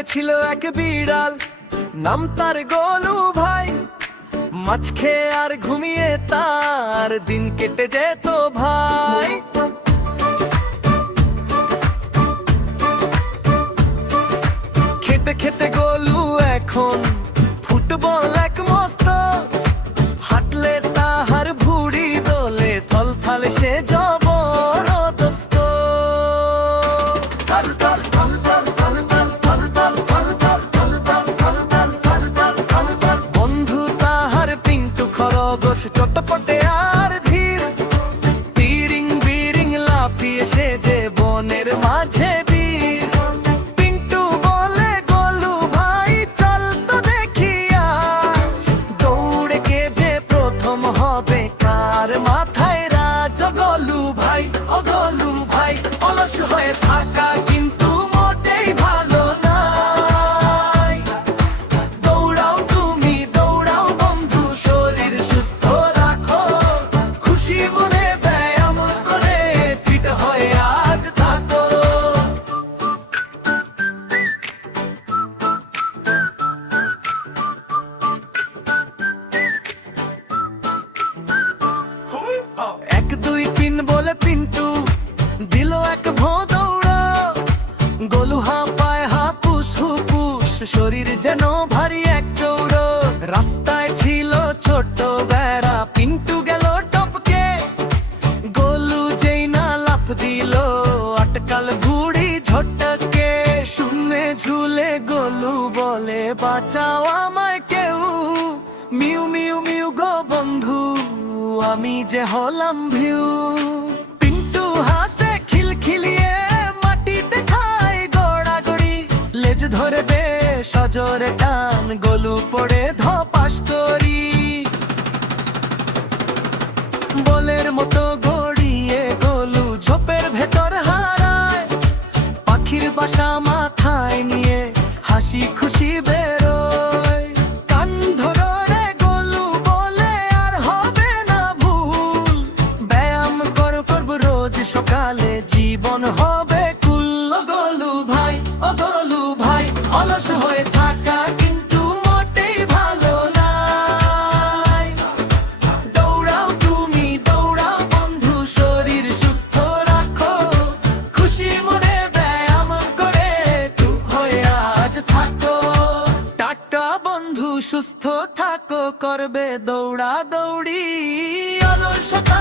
গ্রামে ছিল এক বিড়াল, নাম তার গোলু ভাই। মাছ খেয়ে আর ঘুমিয়ে তার দিন কেটে যেত ভাই। খেতে খেতে গোলু এখন ফুটবল এক মস্ত, হাঁটলে তাহার ভুড়ি দোলে, থল থালে সে জবরদস্ত। বন্ধু তাহার পিন্টু খরগোশ চটপটে আর ধীর, তিরিং বিরিং লাফিয়ে সে যে বনের মাঝে বীর। পিন্টু বলে গোলু ভাই চল তো দেখি আজ, দৌড়ে কে যে প্রথম হবে কার মাথায় রাজ। গোলু ভাই ও গোলু ভাই, অলস হয়ে থাকা কিন্তু মোটেই ভালো নয়। দৌড়াও তুমি দৌড়াও বন্ধু, শরীর সুস্থ রাখো, খুশি মনে ব্যায়াম করে ফিট হয়ে আজ থাকো। এক দুই তিন বলে পিন্টু দিল এক ভো দৌড়া, গোলু হাঁপায় হাপুস হুপুস, শরীর যেন ভারী এক চৌড়ো। রাস্তায় ছিল ছোট বেড়া, পিন্টু গেল টপকে, গোলু যেই না লাফ দিল আটকাল ভুড়ি ঝটকে। শূন্যে ঝুলে গোলু বলে বাঁচাও আমায় কেউ, মিউ মিউ মিউ গো বন্ধু আমি যে হলাম ভিউ। পিন্টু হাসে খিলখিলিয়ে মাটিতে খায় গড়াগড়ি, লেজ ধরে বেশ সজোরে টান, গোলু পড়ে ধপাস করি। বলের মতো গড়িয়ে গোলু ঝোপের ভেতর হারায়, পাখির বাসা মাথায় নিয়ে হাসি খুশি বেরোয়। কান ধরো রে গোলু বলে আর হবে না ভুল, ব্যায়াম করব রোজ সকালে, জীবন হবে কুল। ও গোলু ভাই ও গোলু ভাই, অলস হয়ে থাকা কিন্তু মোটেই ভালো নয়। দৌড়াও তুমি দৌড়াও বন্ধু, শরীর সুস্থ রাখো, খুশি মনে ব্যায়াম করে চুপ হয়ে আজ থাকো। টাটা বন্ধু সুস্থ থাকো, করবে দৌড়া দৌড়ি, অলসতা